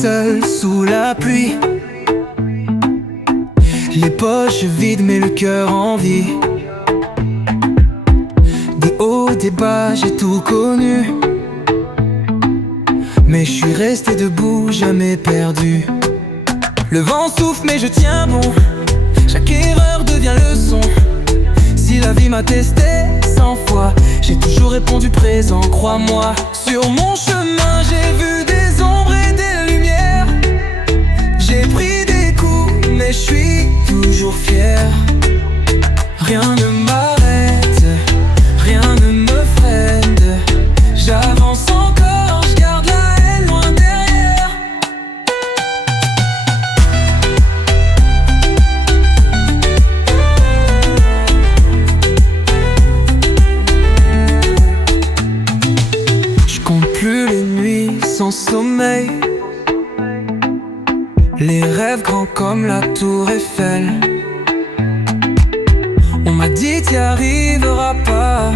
seul sous la pluie. Les poches vides mais le cœur en vie. Des hauts, des bas, j'ai tout connu. Mais je suis resté debout, jamais perdu. Le vent souffle mais je tiens bon. Chaque erreur devient leçon. Si la vie m'a testé 100 fois, j'ai toujours répondu présent, crois-moi. Sur mon chemin j'ai vu des ombres et des lumières. J'ai pris des coups mais je suis toujours fier. Rien ne m'arrête, rien ne me freine. J'avance encore, je garde la haine loin derrière. Je compte plus les nuits sans sommeil, les rêves grands comme la tour Eiffel. On m'a dit t'y arriveras pas,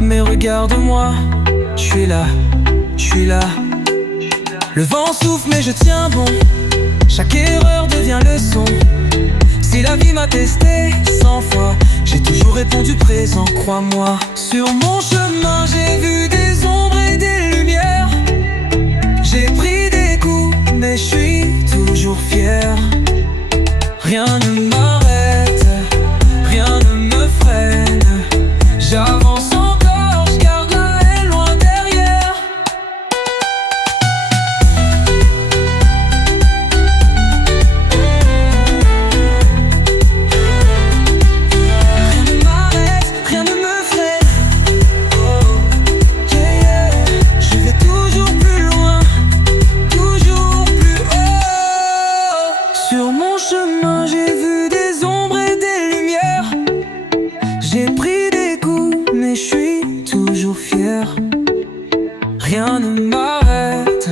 mais regarde-moi, je suis là, je suis là. Le vent souffle mais je tiens bon. Chaque erreur devient leçon. Si la vie m'a testé 100 fois, j'ai toujours répondu présent, crois-moi. Sur mon chemin j'ai vu des ombres et des lumières. J'ai pris des coups mais je suis toujours fier. Rien ne m'arrête, rien ne me freine. J'avance encore, je garde la haine loin derrière. Rien ne m'arrête, rien ne me freine. Oh, yeah, yeah. Je vais toujours plus loin, toujours plus haut. Sur mon chemin j'ai vu des ombres et des lumières. J'ai pris des coups mais je suis toujours fier. Rien ne m'arrête,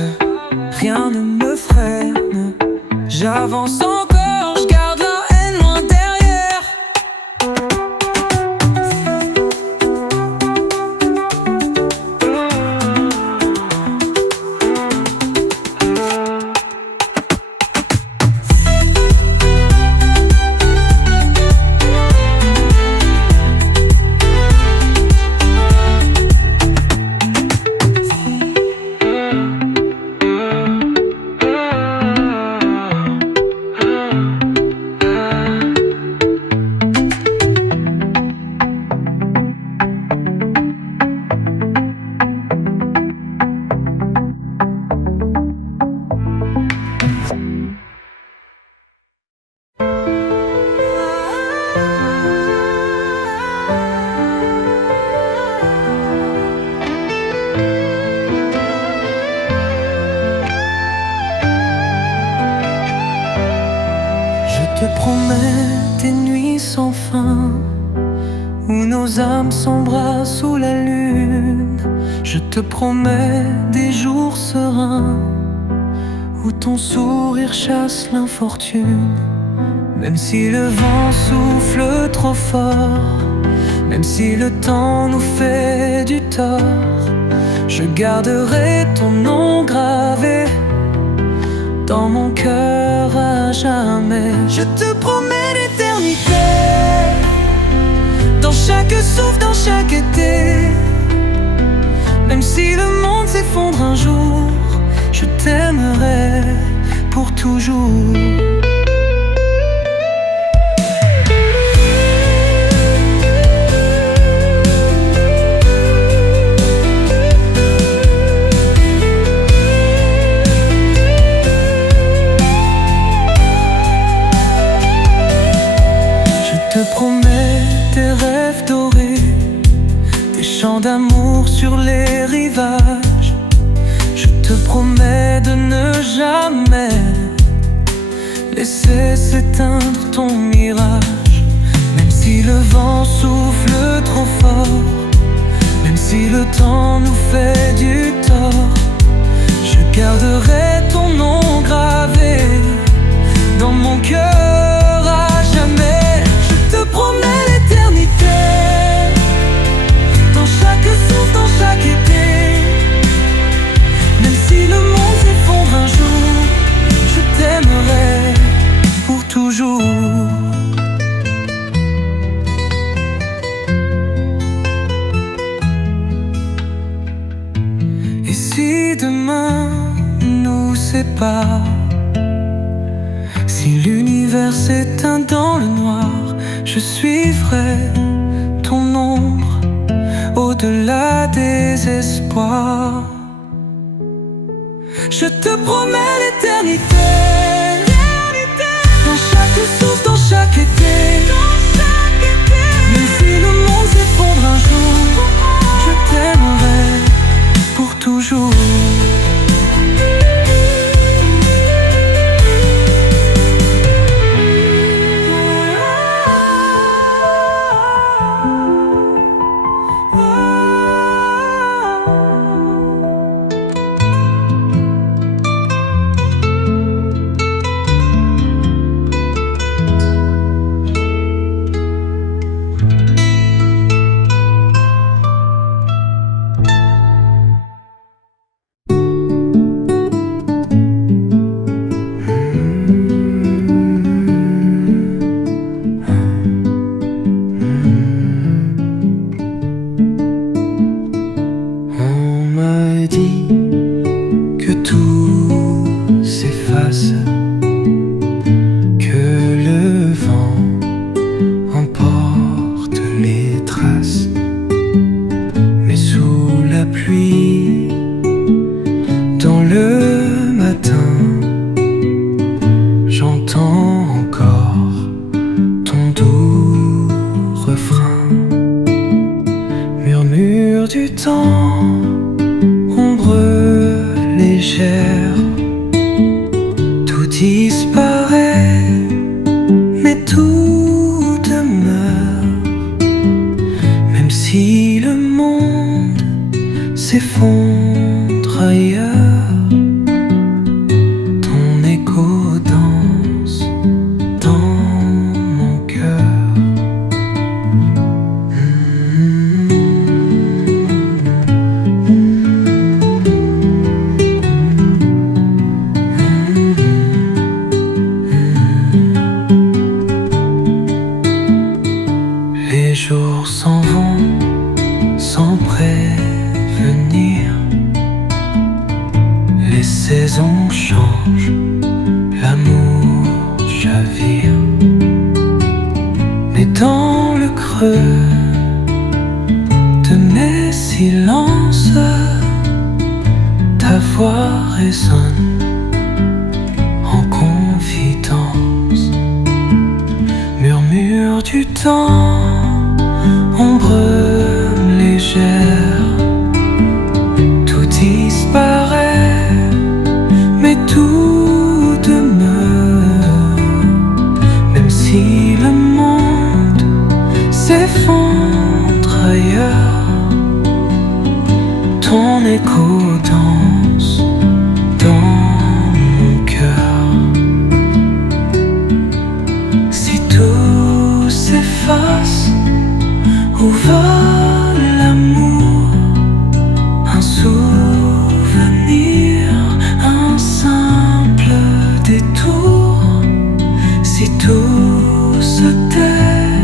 rien ne me freine. J'avance encore, je garde la haine loin derrière. Je te promets des nuits sans fin, où nos âmes s'embrassent sous la lune. Je te promets des jours sereins, où ton sourire chasse l'infortune. Même si le vent souffle trop fort, même si le temps nous fait du tort, je garderai ton nom gravé dans mon cœur à jamais. Je te promets l'éternité, dans chaque souffle, dans chaque été. Même si le monde s'effondre un jour, je t'aimerai pour toujours. Je te promets des rêves dorés, des chants d'amour sur les rivages. Je te promets de ne jamais laisser s'éteindre ton mirage. Même si le vent souffle trop fort, même si le temps nous fait du tort, je garderai ton nom gravé dans mon cœur à jamais. Je te promets l'éternité, dans chaque souffle, dans chaque été. Même si le monde s'effondre un jour, s'éteint dans le noir, je suivrai ton ombre au-delà des espoirs. Je te promets l'éternité, dans chaque souffle, dans chaque été. Même si le monde s'effondre un jour, je t'aimerai pour toujours. Du temps, ombre légère, tout disparaît, mais tout demeure. Même si le monde s'effondre ailleurs, ton écho danse dans mon cœur. Les jours s'en vont sans prévenir, les saisons changent, l'amour chavire. Mais dans le creux de mes silences, ta voix résonne en confidence. Murmure du temps, ombre légère, tout disparaît, mais tout demeure. Même si le monde s'effondre ailleurs, ton écho danse dans mon cœur. Si tout s'efface, où va l'amour? Un souvenir, un simple détour. Si tout se tait,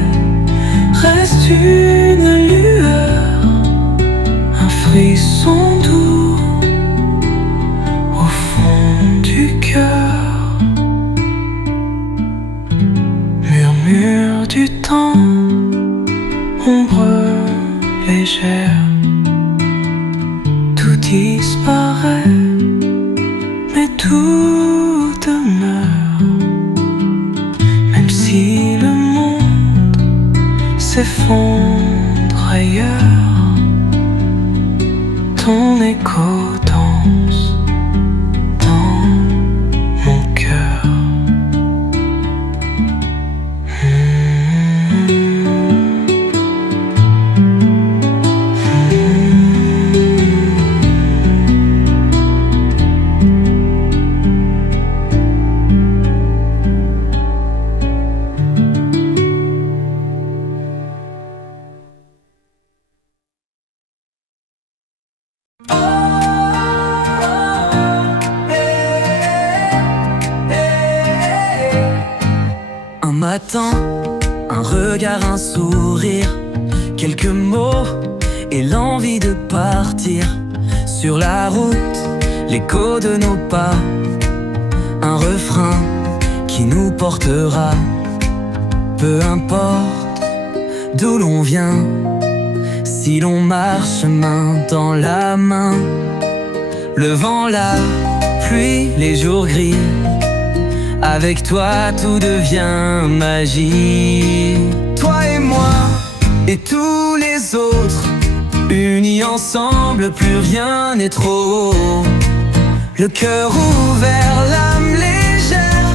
reste une lueur, un frisson doux au fond du cœur. Murmure du temps, ombre légère, tout disparaît, mais tout demeure. Même si le monde s'effondre ailleurs, ton écho danse dans mon cœur. Un matin, un regard, un sourire, quelques mots et l'envie de partir. Sur la route, l'écho de nos pas, un refrain qui nous portera. Peu importe d'où l'on vient, si l'on marche main dans la main. Le vent, la pluie, les jours gris, avec toi tout devient magie. Toi et moi et tous les autres, unis ensemble, plus rien n'est trop haut. Le cœur ouvert, l'âme légère,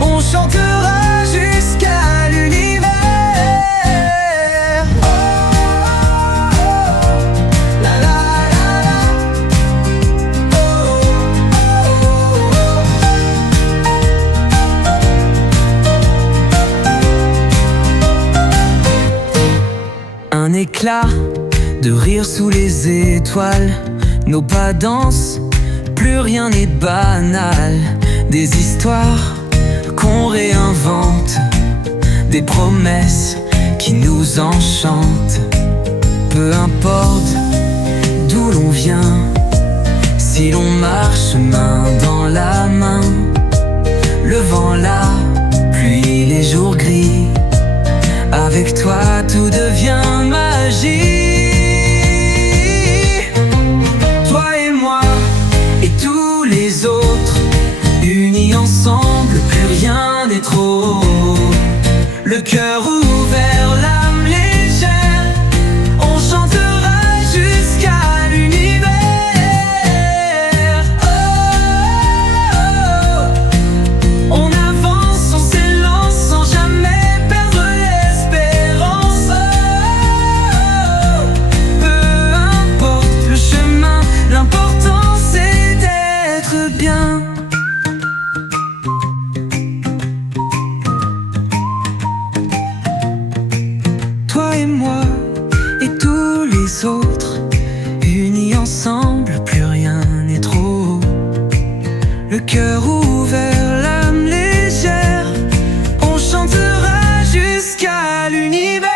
on chantera jusqu'à l'univers. Oh, oh, oh, la la la la. Oh, oh, oh. Un éclat de rire sous les étoiles, nos pas dansent, plus rien n'est banal. Des histoires qu'on réinvente, des promesses qui nous enchantent. Peu importe d'où l'on vient, si l'on marche main dans la main. Le vent, la pluie, les jours gris, avec toi tout devient magie. Les autres, unis ensemble, plus rien n'est trop haut. Le cœur ouvert, l'âme légère, on chantera jusqu'à l'univers. Oh, oh, oh. On avance, on s'élance sans jamais perdre l'espérance. Oh, oh, oh. Peu importe le chemin, l'important c'est d'être bien. Toi et moi et tous les autres, unis ensemble, plus rien n'est trop haut. Le cœur ouvert, l'âme légère, on chantera jusqu'à l'univers.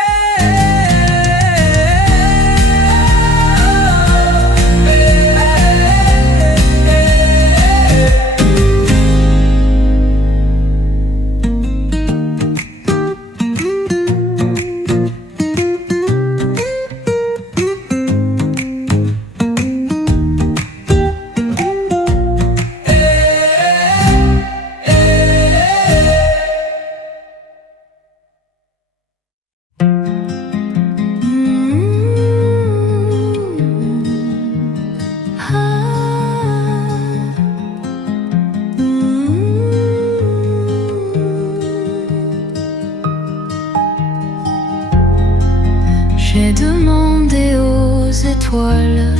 J'ai demandé aux étoiles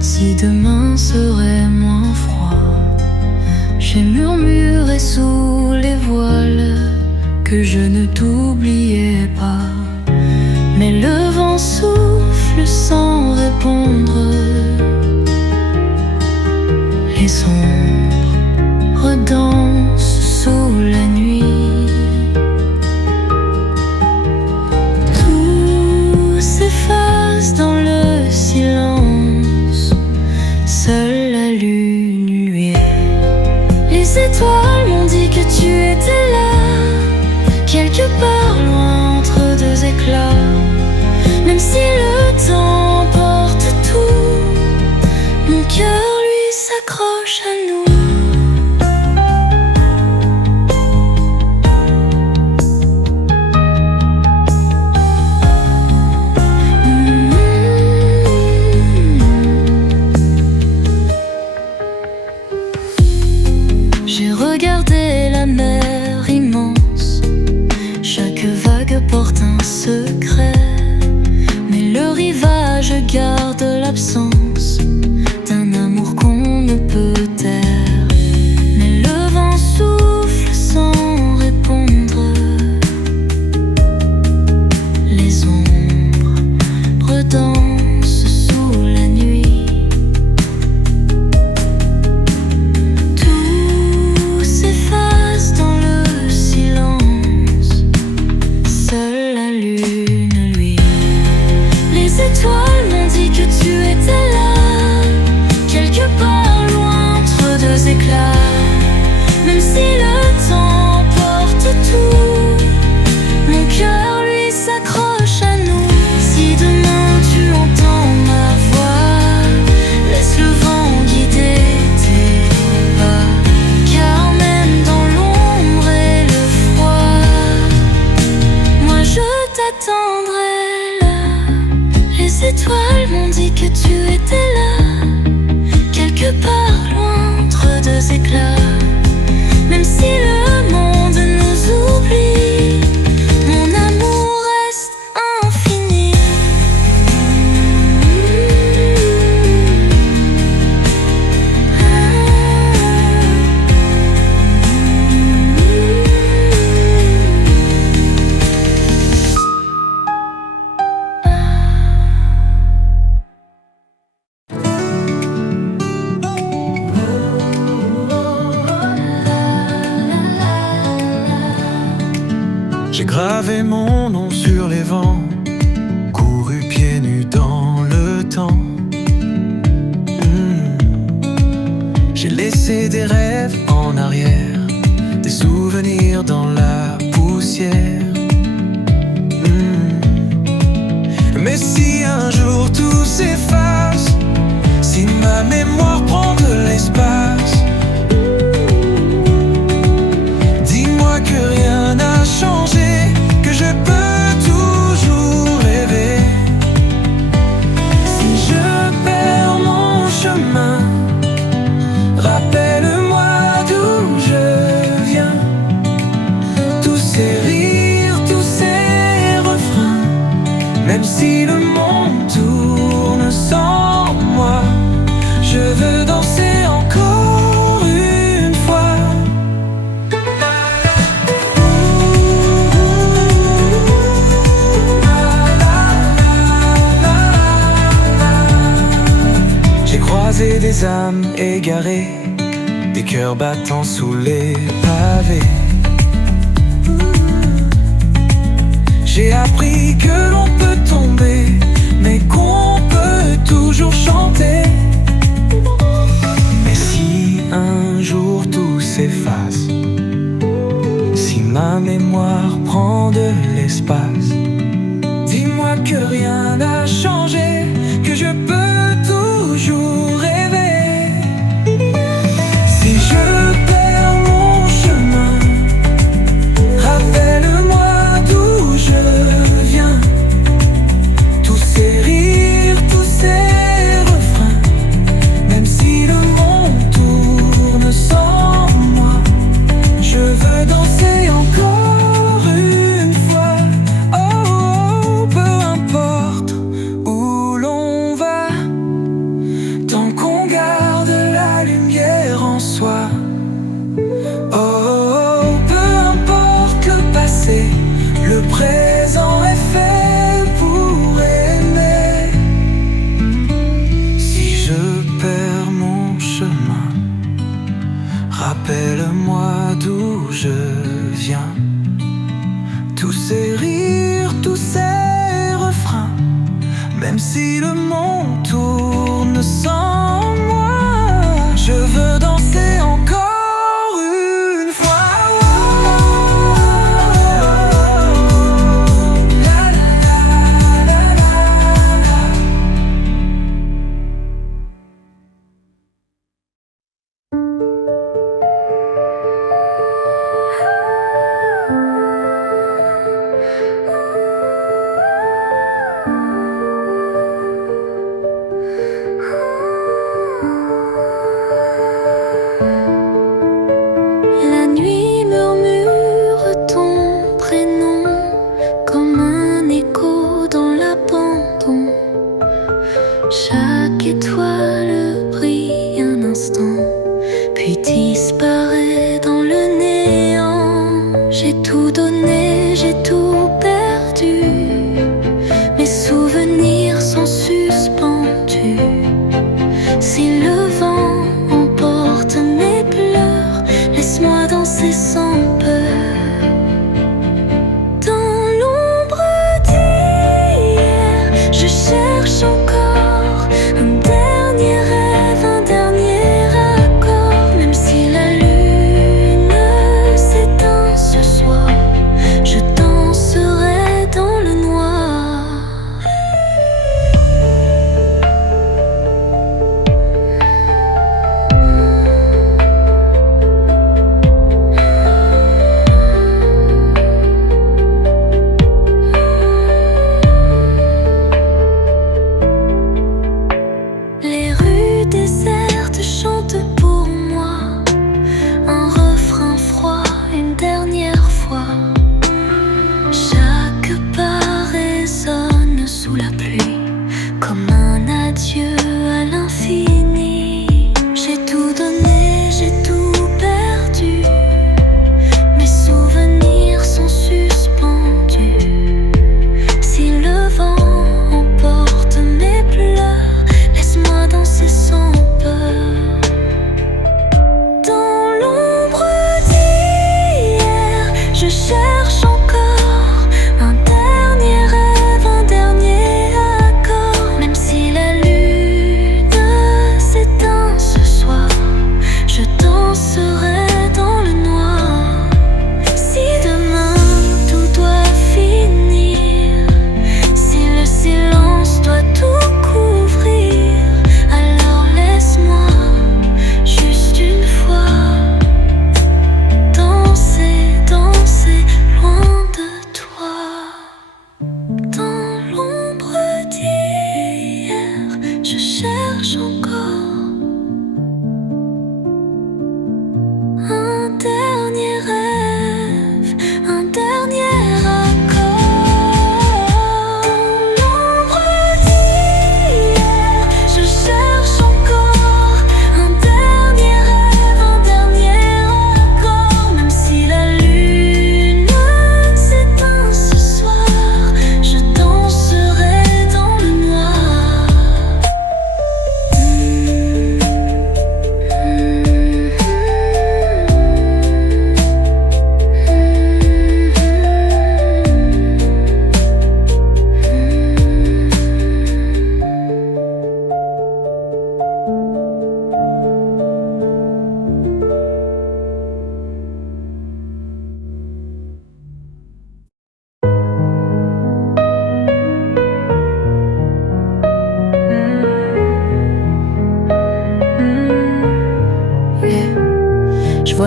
si demain serait moins froid. J'ai murmuré sous les voiles que je ne t'oubliais pas. Mais le vent souffle sans répondre. Les ombres dansent sous la nuit. Dans le silence, seule la lune lui est. Les étoiles m'ont dit que tu étais là, quelque part loin entre deux éclats. Même si le temps porte tout, mon cœur lui s'accroche à nous. J'ai regardé la mer immense, chaque vague porte un secret. Mais le rivage garde l'absence d'un amour qu'on ne peut taire. J'ai gravé mon nom sur les vents, couru pieds nus dans le temps. J'ai laissé des rêves en arrière, des souvenirs dans la poussière. Mais si un jour tout s'efface, si ma mémoire prend de l'espace, dis-moi que rien n'a changé, que je peux toujours rêver. Si je perds mon chemin, rappelle-moi d'où je viens. Tous ces rires, tous ces refrains, même si le monde tourne sans moi, je veux danser encore une fois. J'ai croisé des âmes égarées, des cœurs battant sous les pavés. J'ai appris que l'on peut tomber, mais qu'on peut toujours chanter. Mais si un jour tout s'efface, si ma mémoire prend de l'espace, dis-moi que rien n'a changé, que je peux toujours rêver. Si je perds mon chemin, rappelle-moi d'où je viens. Tous ces rires, tous ces refrains, même si le monde tourne sans moi, je veux danser encore une fois. Oh, peu importe où l'on va, tant qu'on garde la lumière en soi. Oh, peu importe le passé, le présent est fait pour aimer. Si je perds mon chemin, rappelle-moi d'où je viens. Tous ces rires, tous ces refrains, même si le monde tourne sans moi, je veux danser encore une fois. La, la, la, la, la. La nuit murmure ton prénom comme un écho dans l'abandon. Chaque étoile brille un instant, puis disparaît dans le néant. J'ai tout donné, j'ai tout perdu. Mes souvenirs sont suspendus. Si le vent emporte mes pleurs, laisse-moi danser sans peur. Dans l'ombre d'hier, je cherche encore un dernier rêve, un dernier accord. Même si la lune s'éteint ce soir, je danse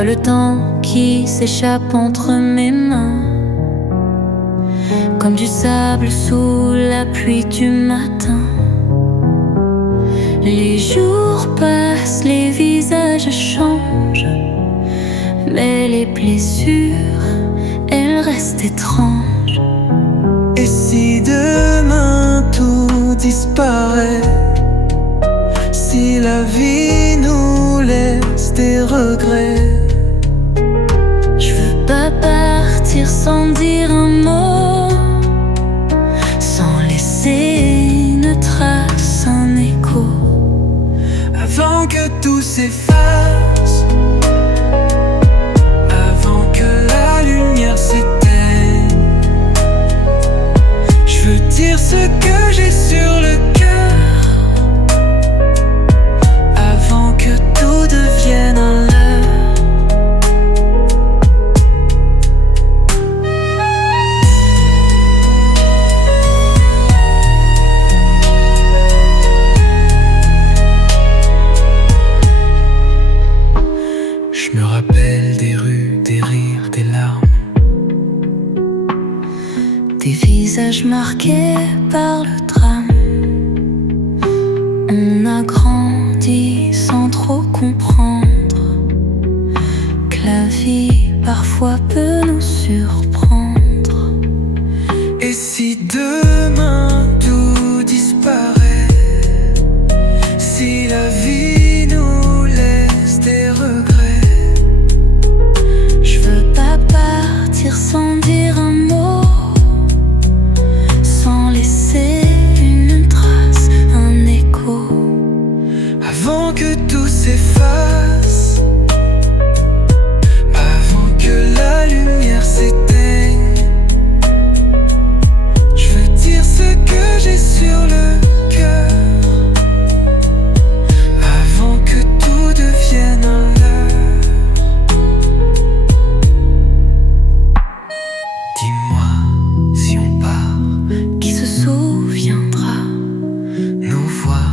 le temps qui s'échappe entre mes mains, comme du sable sous la pluie du matin. Les jours passent, les visages changent, mais les blessures, elles restent étranges. Et si demain tout disparaît, si la vie nous laisse des regrets, je veux pas partir sans dire un mot, sans laisser une trace, un écho. avant que tout s'efface, avant que la lumière s'éteigne, je veux dire ce que j'ai sur le cœur, avant que tout devienne un leurre. Je me rappelle des rues, des rires, des larmes, Des visages marqués par le drame. On a grandi sans trop comprendre que la vie parfois peut nous surprendre. Et si demain tout disparaît, si la vie nous laisse des regrets, Je veux pas partir sans dire un mot, sans laisser une trace, un écho. avant que tout s'efface, avant que la lumière s'éteigne, je veux dire ce que j'ai sur le cœur, avant que tout devienne un leurre. Dis-moi si on part, Qui se souviendra, nos voix,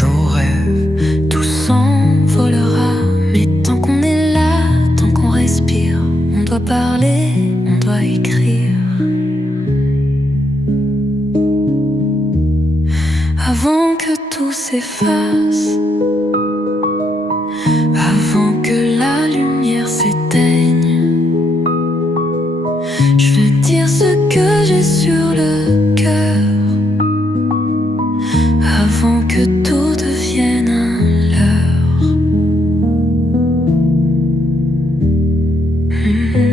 nos rêves, tout s'envolera. Mais tant qu'on est là, tant qu'on respire, on doit parler, on doit écrire. Avant que tout s'efface, avant que la lumière s'éteigne, je veux dire ce que j'ai sur le cœur, avant que tout devienne un leurre. Yeah.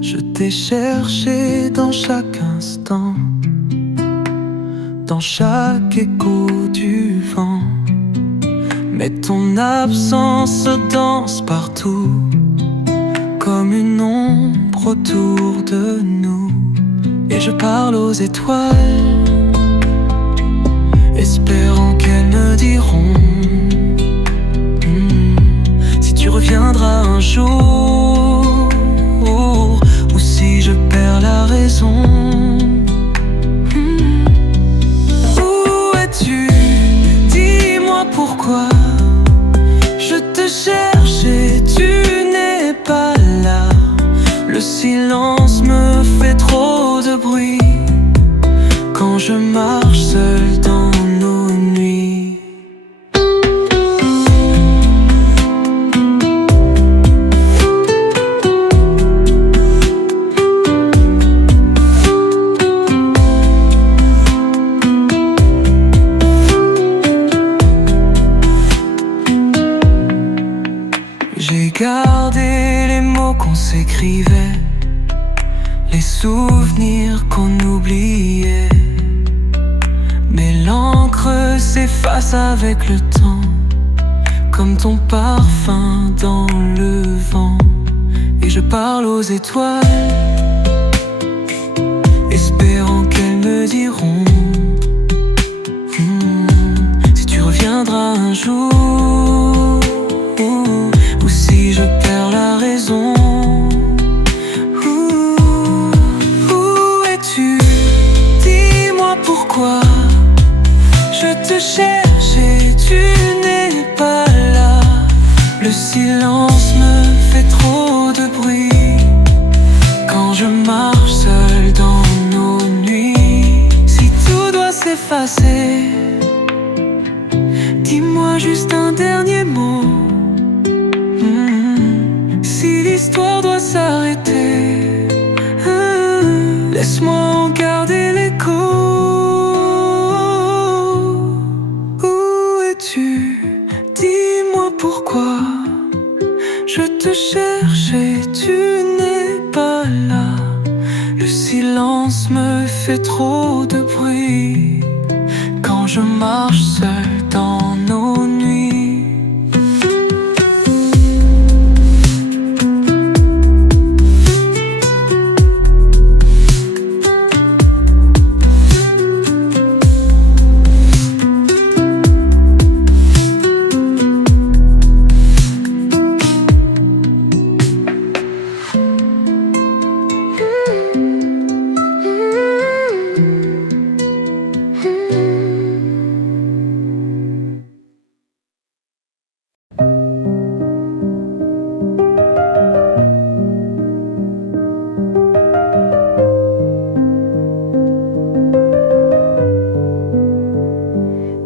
je t'ai cherché dans chaque instant, dans chaque écho du vent. Mais ton absence danse partout, comme une ombre autour de nous. Et je parle aux étoiles, espérant qu'elles me diront si tu reviendras un jour, ou si je perds la raison. Où es-tu? Dis-moi pourquoi je te cherche et tu n'es pas là. Le silence me fait trop de bruit quand je marche seul dans nos nuits. J'ai gardé les mots qu'on s'écrivait, les souvenirs qu'on oubliait. Mais l'encre s'efface avec le temps, comme ton parfum dans le vent. Et je parle aux étoiles, espérant qu'elles me diront si tu reviendras un jour, ou si je perds la raison. Où es-tu? Dis-moi pourquoi je te cherche et tu n'es pas là. Le silence me fait trop de bruit quand je marche seul dans nos nuits. Si tout doit s'effacer, dis-moi juste un dernier mot. Si l'histoire doit s'arrêter, laisse-moi en garder l'écho. Où es-tu? Dis-moi pourquoi je te cherche et tu n'es pas là. Le silence me fait trop de bruit quand je marche seul dans nos nuits.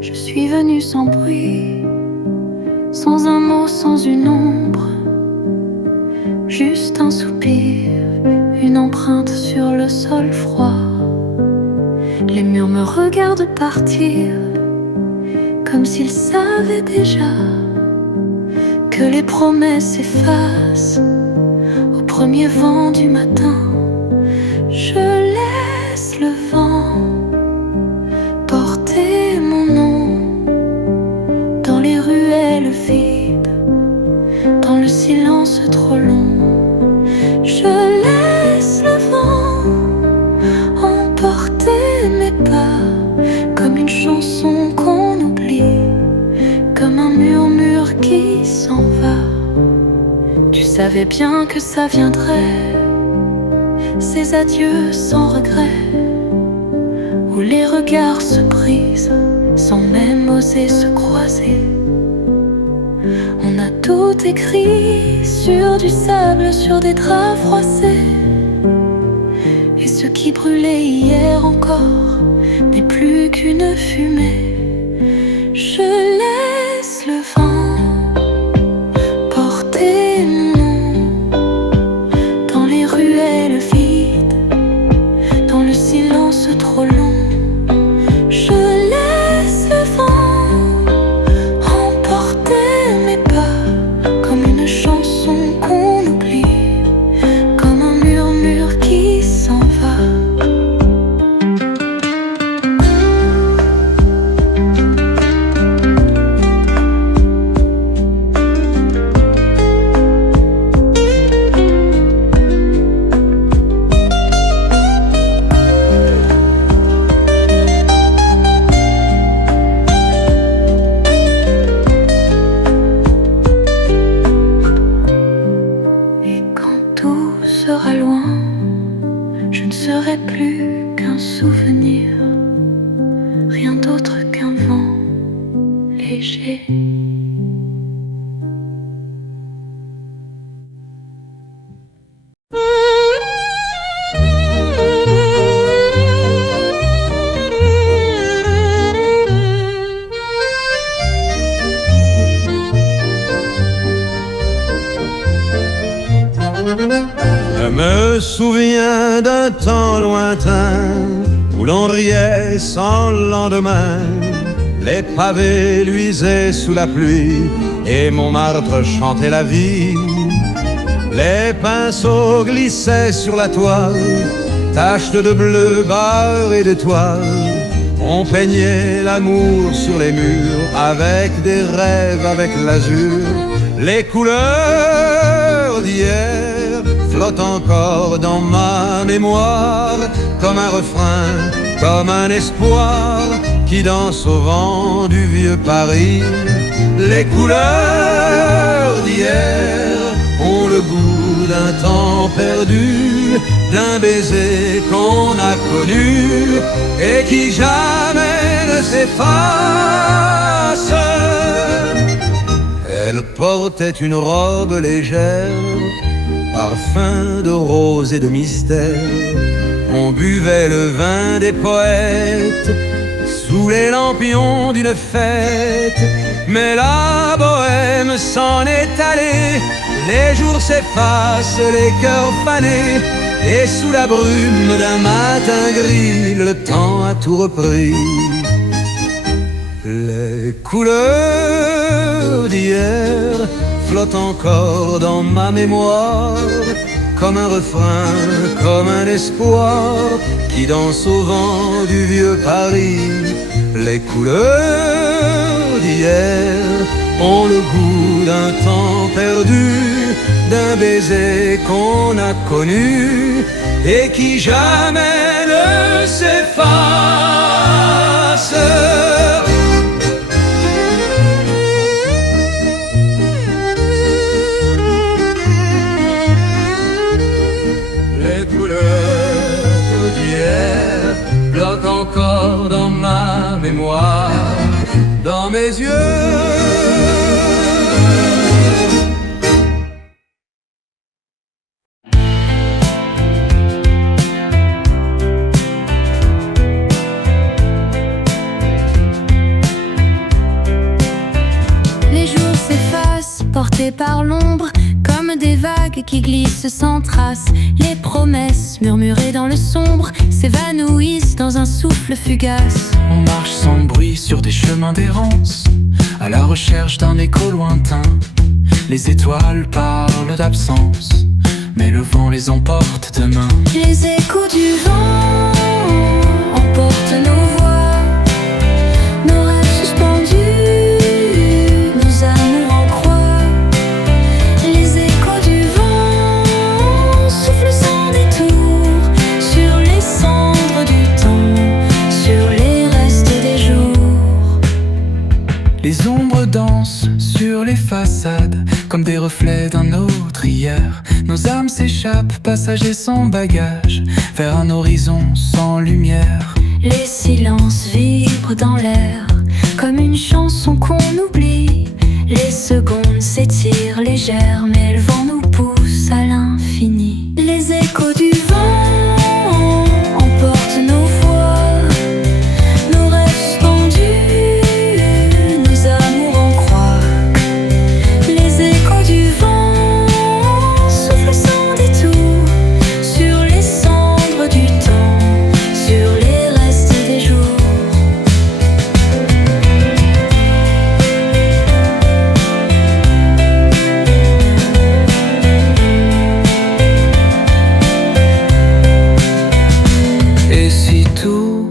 Je suis venue sans bruit, sans un mot, sans une ombre, juste un soupir, une empreinte sur le sol froid. Les murs me regardent partir, comme s'ils savaient déjà que les promesses s'effacent au premier vent du matin. Je laisse le vent porter mon nom dans les ruelles vides, dans le silence trop long. Je laisse le vent emporter mes pas, comme une chanson qu'on oublie, comme un murmure qui s'en va. Tu savais bien que ça viendrait, ces adieux sans regret, où les regards se brisent sans même oser se croiser. On a tout écrit sur du sable, sur des draps froissés, et ce qui brûlait hier encore n'est plus qu'une fumée. Je laisse le vent porter mon nom dans les ruelles vides, dans le silence trop long. Je laisse le vent emporter mes pas, comme une chanson qu'on oublie, comme un murmure qui s'en va. Et quand tout sera loin, je ne serai plus qu'un souvenir, rien d'autre qu'un vent léger. Je me souviens d'un temps lointain où l'on riait sans lendemain. Les pavés luisaient sous la pluie et Montmartre chantait la vie. Les pinceaux glissaient sur la toile, taches de bleu, beurre et d'étoiles. On peignait l'amour sur les murs avec des rêves, avec l'azur. Les couleurs d'hier flotte encore dans ma mémoire, comme un refrain, comme un espoir qui danse au vent du vieux Paris. Les couleurs d'hier ont le goût d'un temps perdu, d'un baiser qu'on a connu et qui jamais ne s'efface. Elle portait une robe légère, parfum de rose et de mystère. On buvait le vin des poètes sous les lampions d'une fête. Mais la bohème s'en est allée, les jours s'effacent, les cœurs fanés, et sous la brume d'un matin gris, le temps a tout repris. Les couleurs d'hier flottent encore dans ma mémoire, comme un refrain, comme un espoir qui danse au vent du vieux Paris. Les couleurs d'hier ont le goût d'un temps perdu, d'un baiser qu'on a connu et qui jamais ne s'efface. Les couleurs d'hier flottent encore dans ma mémoire, dans mes yeux. Les jours s'effacent, portés par l'ombre, comme des vagues qui glissent sans trace. Les promesses murmurées dans le sombre s'évanouissent dans un souffle fugace. On marche sans bruit sur des chemins d'errance, à la recherche d'un écho lointain. Les étoiles parlent d'absence, mais le vent les emporte demain. Les échos du vent emportent nos voix, nos rêves suspendus, nos amours en croix. Les échos du vent soufflent sans détour sur les cendres du temps, sur les restes des jours. Les ombres dansent sur les façades, comme des reflets d'un autre hier. Nos âmes s'échappent, passagers sans bagages, vers un horizon sans lumière. Les silences vibrent dans l'air, comme une chanson qu'on oublie. Les secondes s'étirent légères, mais le vent nous pousse à l'infini. Les échos du vent emportent nos voix, nos rêves suspendus, nos amours en croix. Les échos du vent soufflent sans détour sur les cendres du temps, sur les restes des jours. Et si tout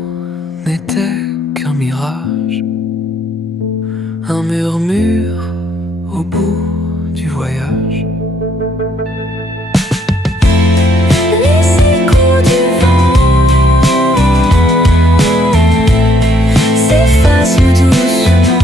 n'était qu'un mirage, un murmure au bout du voyage. Les échos du vent s'effacent doucement.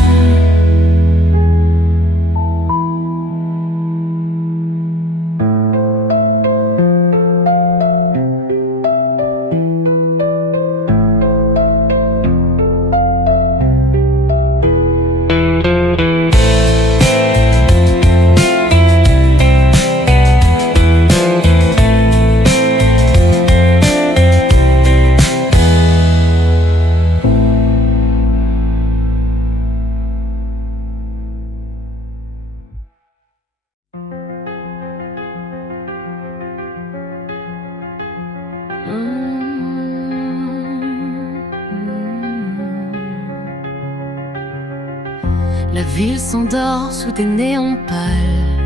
La ville s'endort sous des néons pâles.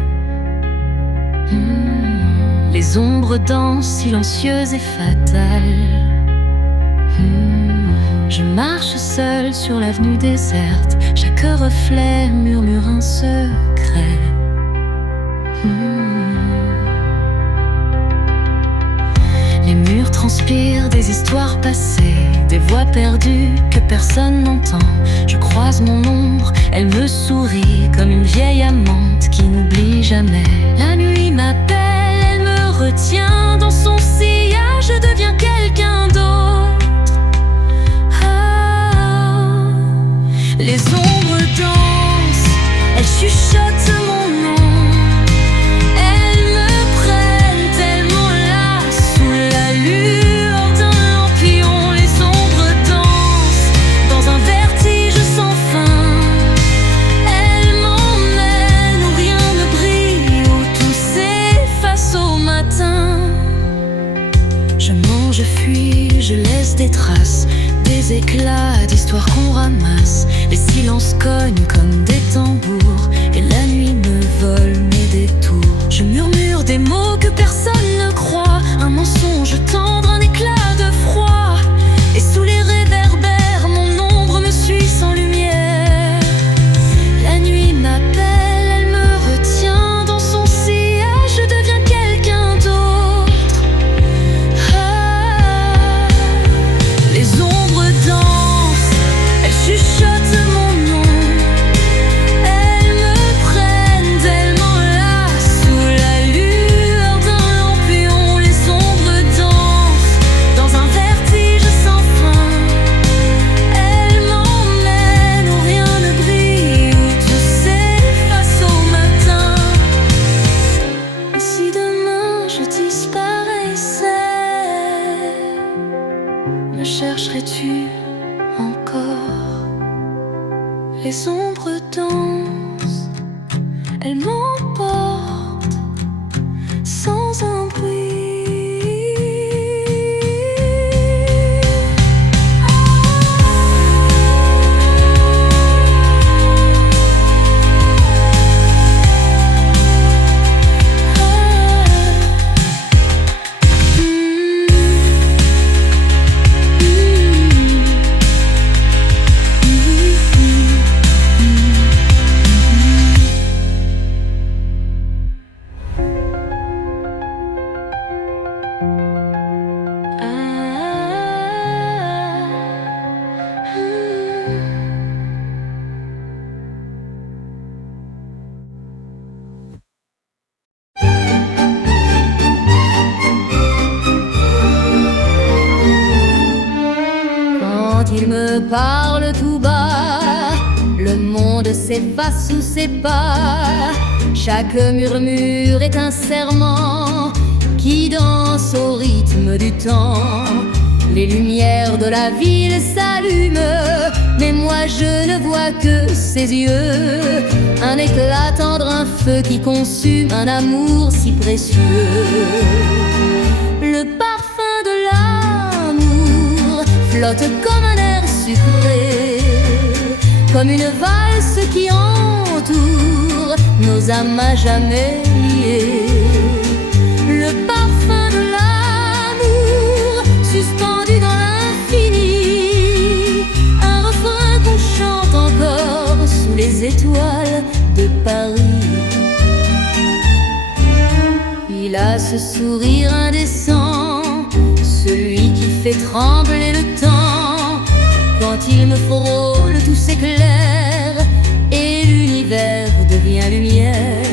Les ombres dansent silencieuses et fatales. Je marche seule sur l'avenue déserte. Chaque reflet murmure un secret. transpire des histoires passées, des voix perdues que personne n'entend. Je croise mon ombre, elle me sourit comme une vieille amante qui n'oublie jamais. La nuit m'appelle, elle me retient dans son sillage, je deviens quelqu'un d'autre. Ah, les ombres dansent, elles chuchotent mon nom. Je fuis, je laisse des traces, des éclats d'histoires qu'on ramasse. Les silences cognent comme des tambours et la nuit me vole mes détours. Je murmure des mots que personne ne croit, un mensonge tendre, un éclat de froid. Et sous les réverbères, mon ombre me suit sans lumière. La nuit m'appelle, elle me retient dans son sillage, je deviens quelqu'un d'autre. Les ombres dansent, elles chuchotent mon nom. Elles me prennent tellement là, sous la lueur d'un lampion. Les ombres dansent dans un vertige sans fin. Elles m'emmènent où rien ne brille, où tout s'efface au matin. Et si demain je disparaissais, me chercherais-tu encore? Les ombres dansent, elles m'emportent sans un bruit. Quand il me parle tout bas, le monde s'efface sous ses pas. Chaque murmure est un serment qui danse au rythme du temps. Les lumières de la ville s'allument, mais moi je ne vois que ses yeux. Un éclat tendre, un feu qui consume un amour si précieux. Le parfum de l'amour flotte comme un air sucré, comme une valse qui entoure nos âmes à jamais liées. Le parfum de l'amour suspendu dans l'infini, un refrain qu'on chante encore sous les étoiles de Paris. Il a ce sourire indécent, celui qui fait trembler le temps. Quand il me frôle, tout s'éclaire et l'univers devient lumière.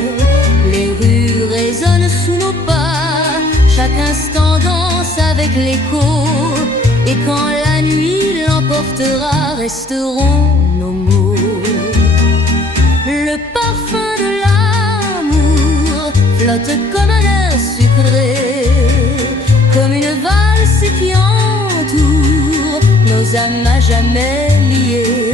Les rues résonnent sous nos pas, chaque instant danse avec l'écho. Et quand la nuit l'emportera, resteront nos mots. Le parfum de l'amour flotte comme un air sucré, comme une valse qui entoure nos âmes à jamais liées.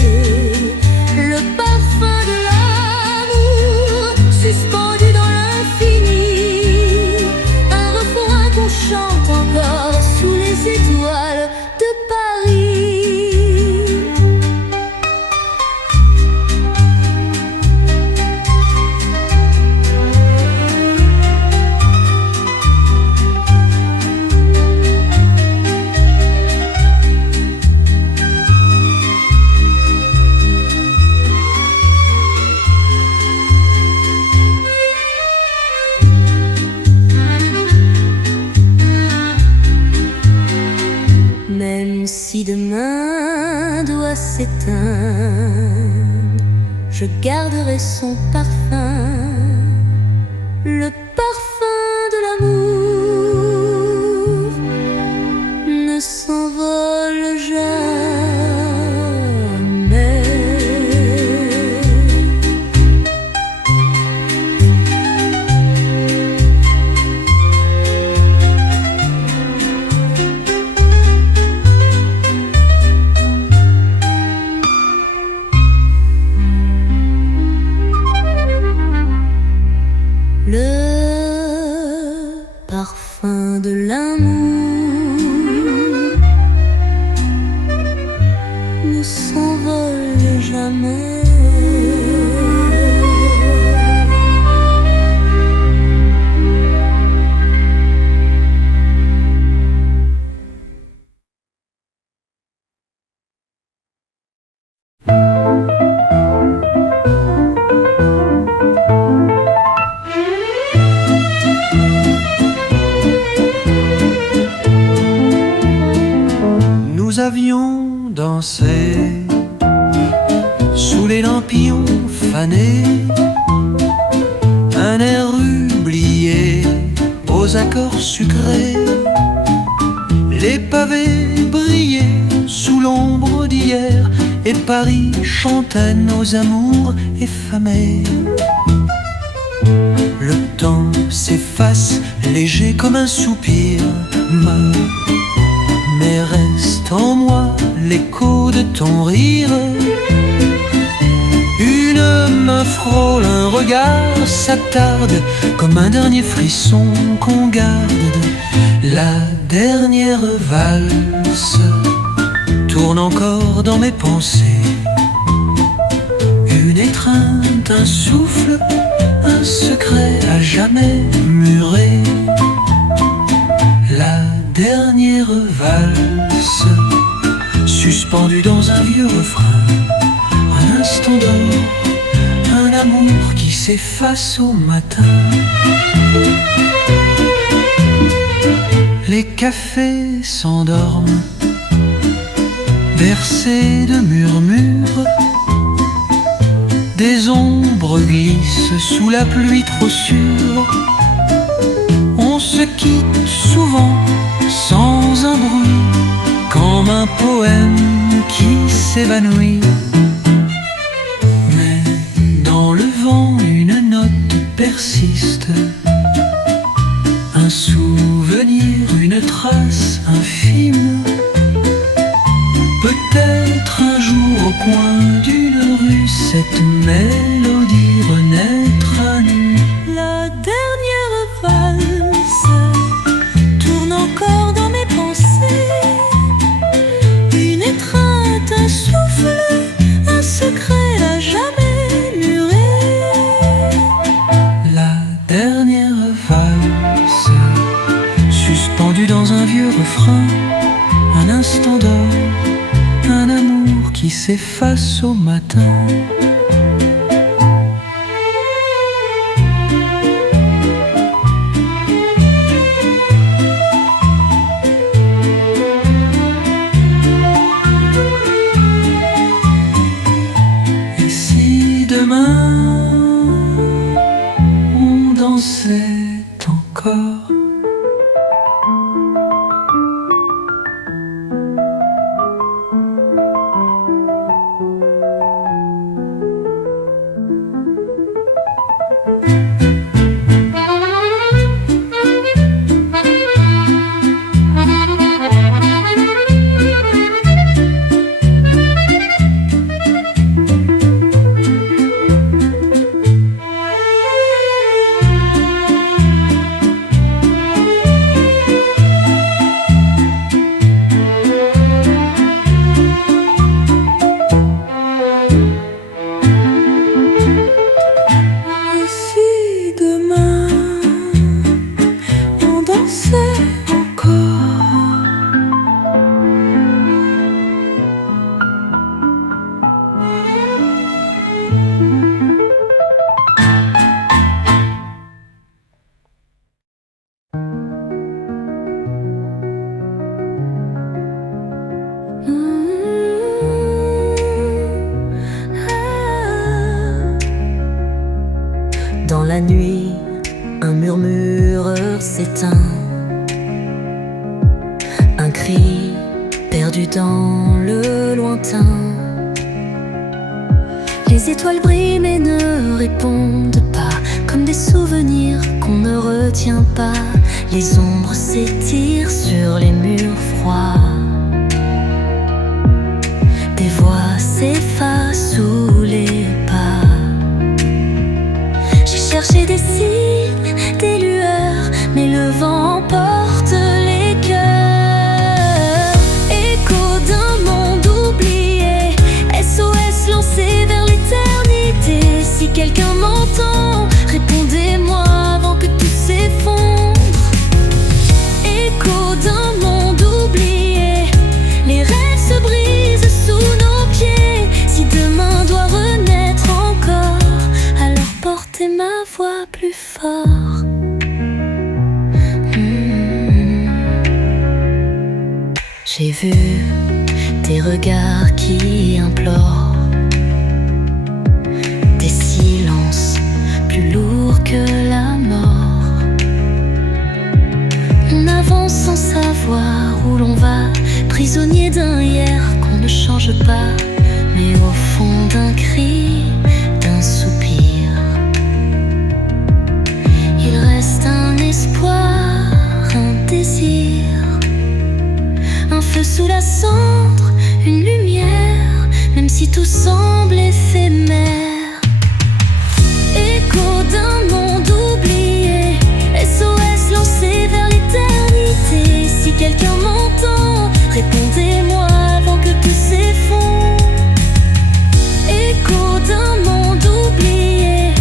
Le parfum de l'amour suspendu dans l'infini, un refrain qu'on chante encore sous les étoiles de Paris. je garderai son parfum, le parfum de l'amour ne s'envole jamais. Le parfum de l'amour ne s'envole jamais. Nous avions dansé sous les lampillons fanés, un air oublié aux accords sucrés. Les pavés brillaient sous l'ombre d'hier et Paris chantait nos amours effamés. Le temps s'efface léger comme un soupir, mais reste en moi l'écho de ton rire. Une main frôle, un regard s'attarde comme un dernier frisson qu'on garde. La dernière valse tourne encore dans mes pensées. Une étreinte, un souffle, un secret à jamais muré. La dernière valse, suspendue dans un vieux refrain, un instant d'or, un amour qui s'efface au matin. Les cafés s'endorment, bercés de murmures. Des ombres glissent sous la pluie trop sûre. On se quitte souvent sans un bruit, comme un poème qui s'évanouit. Mais dans le vent une note persiste, un souvenir, une trace infime. Peut-être un jour au coin d'une rue cette mélodie renaîtra nue. La dernière valse tourne encore dans mes pensées. Une étreinte, un souffle, un secret à jamais muré. La dernière valse, suspendue dans un vieux refrain, un instant d'or, un amour qui s'efface au matin. Et si demain on dansait encore? la nuit, un murmure s'éteint. Un cri perdu dans le lointain. Les étoiles brillent mais ne répondent pas, comme des souvenirs qu'on ne retient pas. Les ombres s'étirent sur les murs froids. Des voix s'effacent sous les pas. J'ai cherché des signes, des lueurs, mais le vent emporte les cœurs. Écho d'un monde oublié, SOS lancé vers l'éternité. Si quelqu'un m'entend, répondez-moi avant que tout s'effondre. Écho d'un monde oublié, les rêves se brisent sous nos pieds. Si demain doit renaître encore, alors portez ma voix plus fort. J'ai vu des regards qui implorent, des silences plus lourds que la mort. On avance sans savoir où l'on va, prisonnier d'un hier qu'on ne change pas, mais au fond d'un cri, d'un soupir, il reste un espoir, un désir, un feu sous la cendre, une lumière, même si tout semble éphémère. Écho d'un monde oublié, SOS lancé vers l'éternité. Si quelqu'un m'entend, répondez-moi avant que tout s'effondre. Écho d'un monde oublié,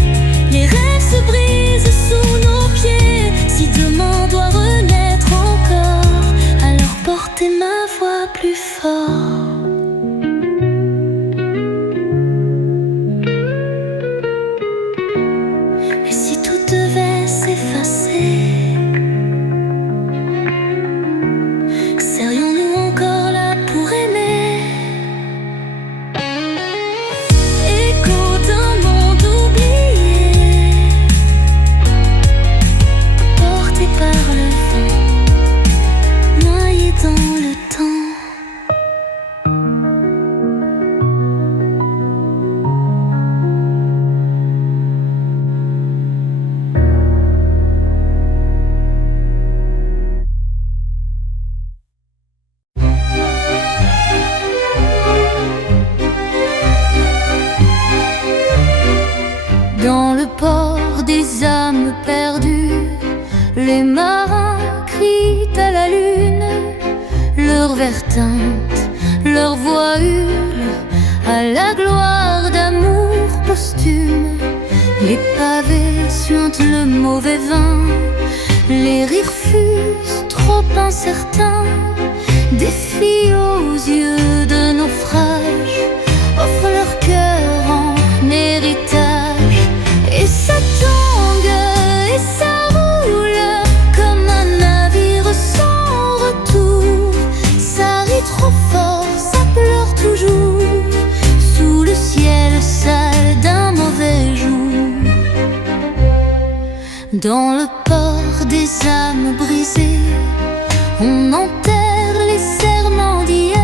les rêves se brisent sous nos pieds. Si demain doit renaître encore, alors portez ma voix plus fort. Et si tout devait s'effacer, serions-nous encore là pour aimer? Écho d'un monde oublié, porté par le vent, noyé dans le temps. Dans le port des âmes perdues, les marins crient à la lune. Leur verre teinte, leur voix hurle à la gloire d'amour posthume. Les pavés suintent le mauvais vin, les rires fusent trop incertains. Des filles aux yeux de naufrage offrent leur cœur en héritage. Et ça tangue et ça roule comme un navire sans retour. Ça rit trop fort, ça pleure toujours sous le ciel sale d'un mauvais jour. Dans le port des âmes brisées, on enterre les serments d'hier.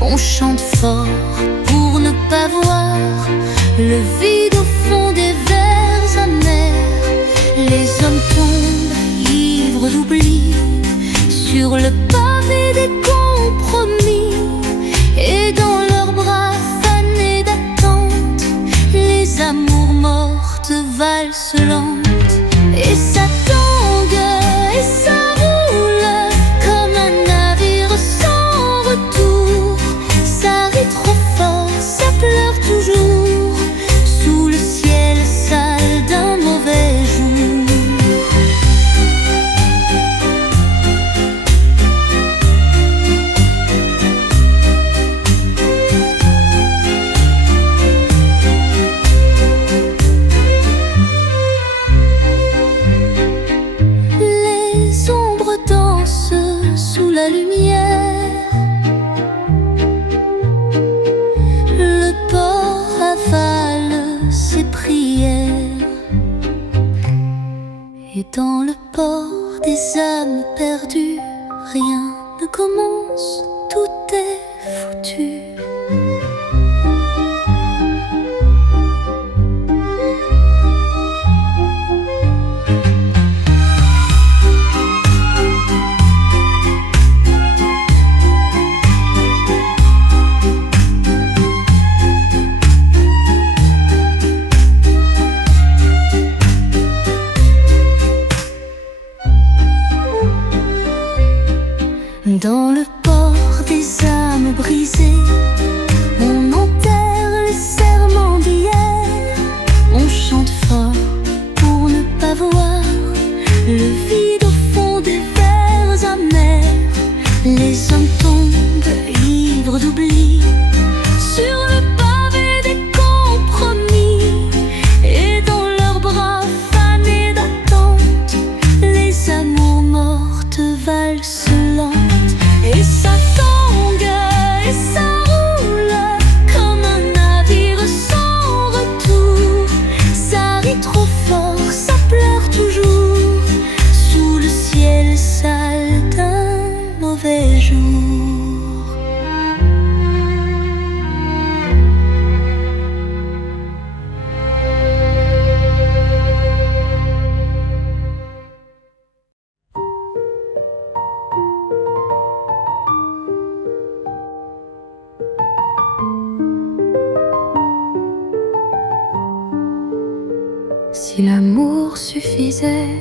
On chante fort pour ne pas voir le vide au fond des vers amers. Les hommes tombent ivres d'oubli sur le pavé des compromis. Et dans leurs bras fanés d'attente, les amours mortes valsent lentes. Et ça tangue et ça roule comme un navire sans retour. Ça rit trop fort, ça pleure toujours sous le ciel sale d'un mauvais jour. dans le port des âmes perdues, rien ne commence, tout est foutu. Dans le port des âmes brisées, on enterre les serments d'hier. On chante fort pour ne pas voir le vide au fond des vers amers. Les hommes tombent ivres d'oubli sur le pavé des compromis, et dans leurs bras fanés d'attente, les amours mortes valsent lentes. Et ça tangue et ça roule comme un navire sans retour. Ça rit trop fort, ça pleure toujours sous le ciel sale d'un mauvais jour. Si l'amour suffisait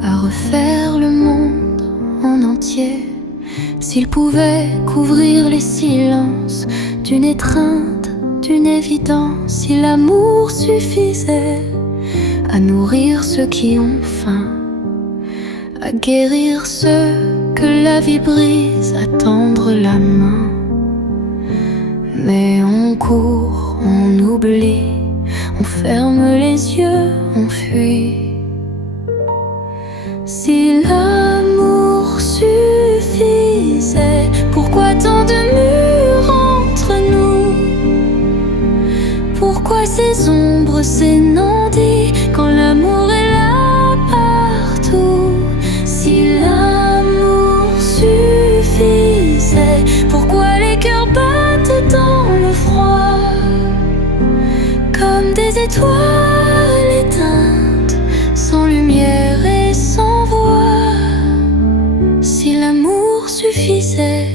à refaire le monde en entier, s'il pouvait couvrir les silences d'une étreinte, d'une évidence, si l'amour suffisait à nourrir ceux qui ont faim, à guérir ceux que la vie brise, à tendre la main. Mais on court, on oublie, on ferme les yeux, on fuit. Si l'amour suffisait, pourquoi tant de murs entre nous? Pourquoi ces ombres, ces non-dits, quand l'amour est là partout? Si l'amour suffisait, pourquoi les cœurs battent dans le froid comme des étoiles éteintes, sans lumière et sans voix? Si l'amour suffisait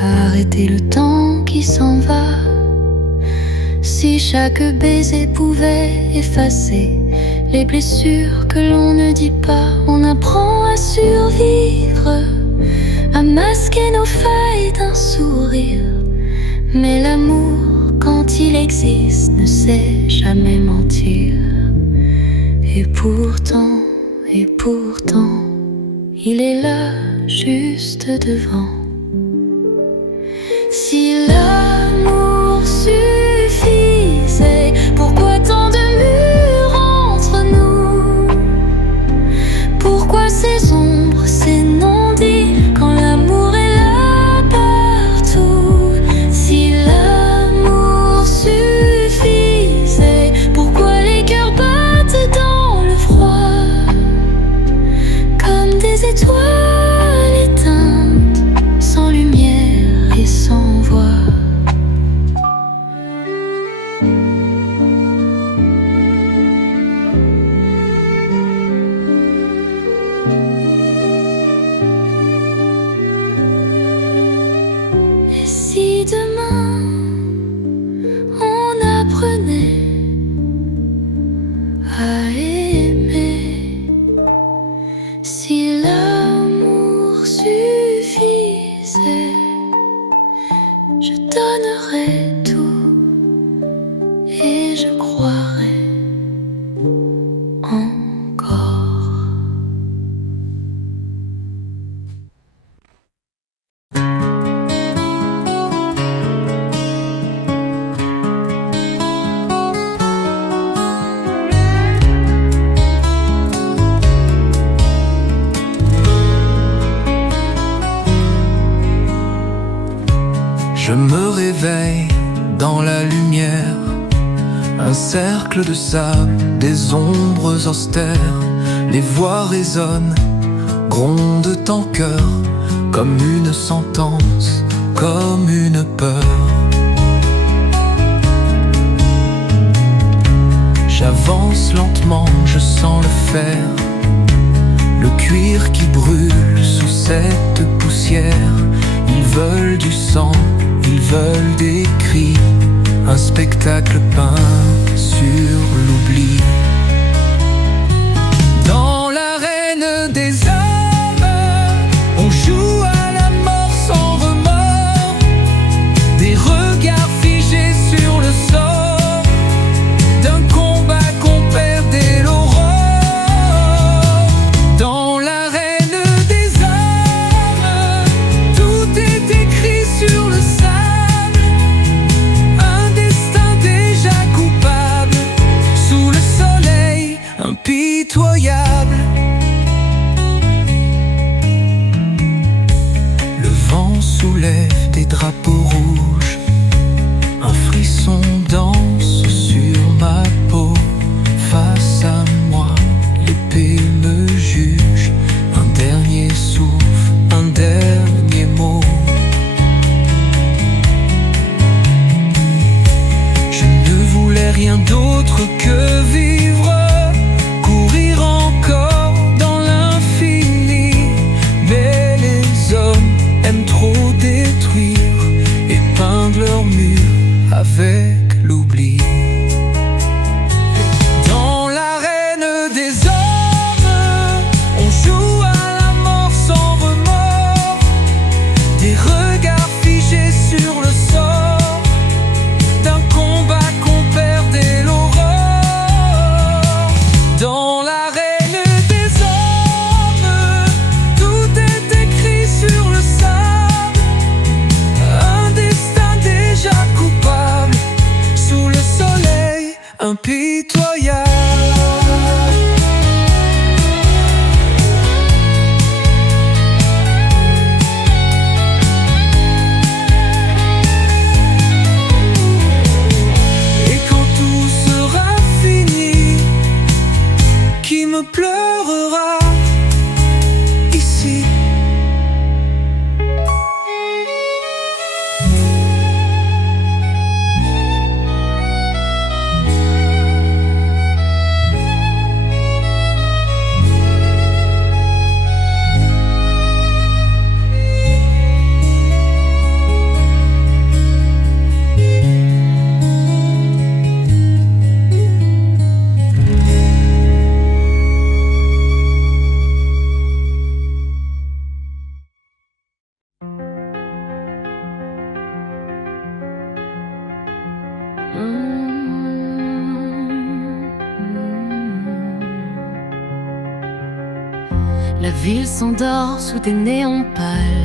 à arrêter le temps qui s'en va, si chaque baiser pouvait effacer les blessures que l'on ne dit pas, on apprend à survivre, à masquer nos failles d'un sourire. Mais l'amour, quand il existe, ne sait jamais mentir. Et pourtant, il est là, juste devant. Si l'amour suffisait, pourquoi tant de murs entre nous? Pourquoi ces ombres, ces non-dits, quand l'amour est là partout? Si l'amour suffisait, pourquoi les cœurs battent dans le froid comme des étoiles éteintes, sans lumière et sans voix? Et si demain on apprenait à aimer, si l'amour suffisait, je donnerais tout et je croirais encore. Je me réveille dans la lumière, un cercle de sable, des ombres austères, Les voix résonnent, grondent en cœur, comme une sentence, comme une peur. J'avance lentement, je sens le fer, le cuir qui brûle sous cette poussière. Ils veulent du sang, ils veulent des cris, un spectacle peint sur l'oubli. Dans l'arène des hommes, on joue à la mort sans remords, des regards figés sur le sort d'un combat qu'on perdait l'aurore. Dans l'arène des hommes, tout est écrit sur le sable, un destin déjà coupable, sous le soleil impitoyable. Le vent soulève des drapeaux rouges, un frisson danse sur ma peau. Face à moi, l'épée me juge, un dernier souffle, un dernier mot. Je ne voulais rien d'autre que vivre, courir encore dans l'infini. Mais les hommes aiment trop détruire et peindre leurs murs avec l'oubli. Dans l'arène des hommes, on joue à la mort sans remords, des regards figés sur le sort d'un combat qu'on perdait l'aurore. Dans l'arène des hommes, tout est écrit sur le sable, un destin déjà coupable, sous le soleil impitoyable. Et quand tout sera fini, qui me pleurera ici? La ville s'endort sous des néons pâles.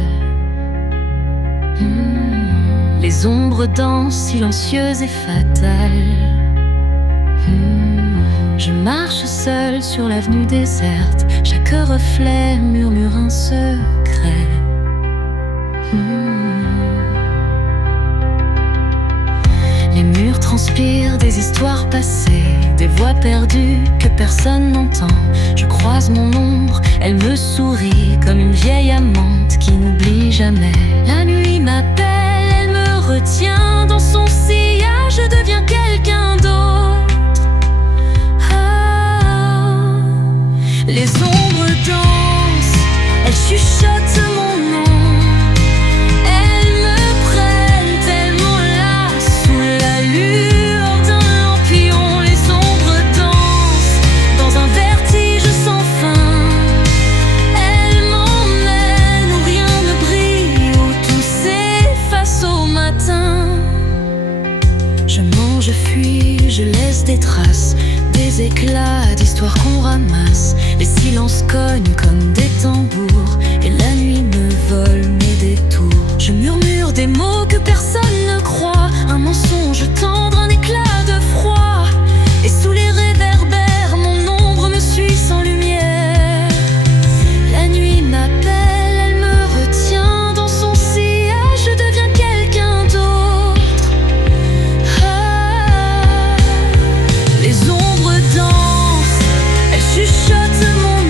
Les ombres dansent silencieuses et fatales. Je marche seule sur l'avenue déserte. Chaque reflet murmure un secret. Les murs transpirent des histoires passées, des voix perdues que personne n'entend. Je croise mon ombre, elle me sourit comme une vieille amante qui n'oublie jamais. La nuit m'appelle, elle me retient dans son sillage, je deviens quelqu'un d'autre. Ah, les ombres dansent, elles chuchotent mon nom. Je fuis, je laisse des traces, des éclats d'histoires qu'on ramasse. Les silences cognent comme des tambours et la nuit me vole mes détours. Je murmure des mots que personne ne croit, un mensonge tendre, un éclat de froid. Et sous les réverbères, mon ombre me suit sans lumière. La nuit m'appelle, elle me retient dans son sillage, je deviens quelqu'un d'autre. Les ombres dansent, elles chuchotent mon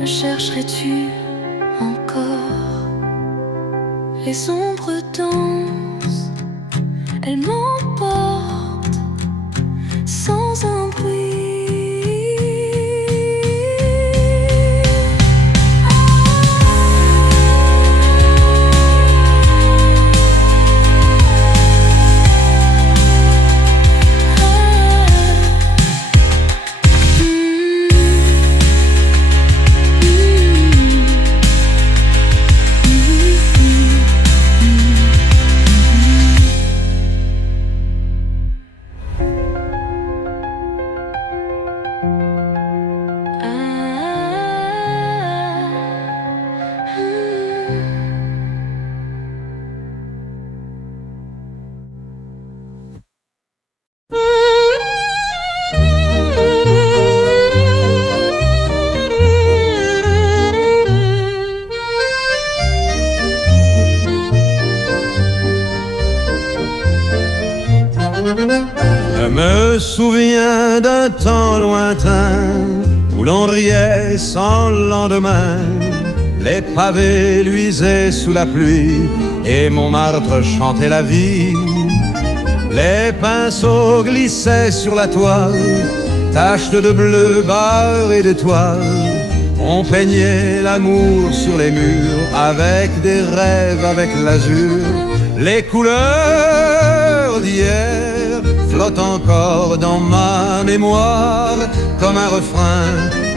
me chercherais-tu encore? Les ombres dansent, elles m'emportent sans un bruit. Je me souviens d'un temps lointain où l'on riait sans lendemain. Les pavés luisaient sous la pluie et Montmartre chantait la vie. Les pinceaux glissaient sur la toile, taches de bleu, barres et d'étoiles. On peignait l'amour sur les murs avec des rêves, avec l'azur. Les couleurs d'hier flottent encore dans ma mémoire, comme un refrain,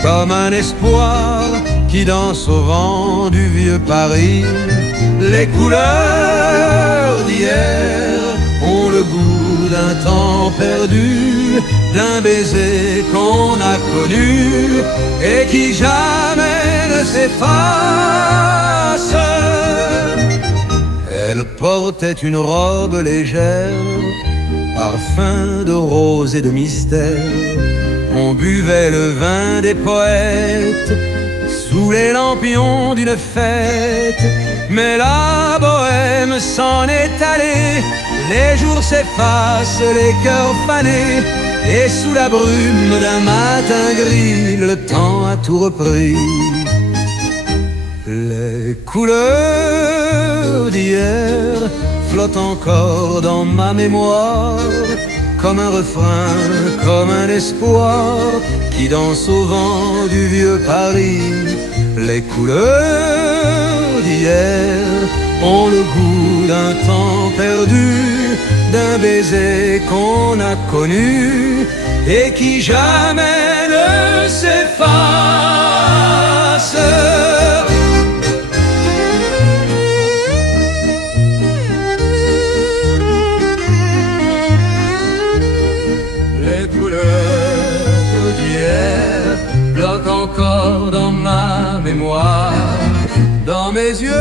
comme un espoir qui danse au vent du vieux Paris. Les couleurs d'hier ont le goût d'un temps perdu, d'un baiser qu'on a connu et qui jamais ne s'efface. Elle portait une robe légère, parfum de rose et de mystère. On buvait le vin des poètes sous les lampions d'une fête. Mais la bohème s'en est allée, les jours s'effacent, les cœurs fanés, et sous la brume d'un matin gris, le temps a tout repris. Les couleurs d'hier flottent encore dans ma mémoire, comme un refrain, comme un espoir qui danse au vent du vieux Paris. Les couleurs d'hier ont le goût d'un temps perdu, d'un baiser qu'on a connu et qui jamais ne s'efface. Les couleurs d'hier flottent encore dans ma mémoire, dans mes yeux.